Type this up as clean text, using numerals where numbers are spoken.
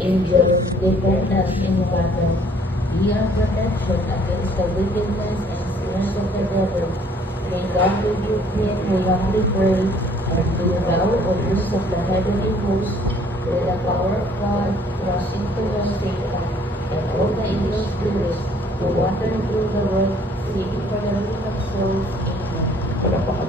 angels defend us in battle. Be our protection against the wickedness and snares of the devil. May God rebuke him, we humbly pray, and do thou, O Prince of the heavenly host, with the power of God, thrust into the Satan, and all the evil spirits who wander through the world, seeking for the ruin of souls. Amen.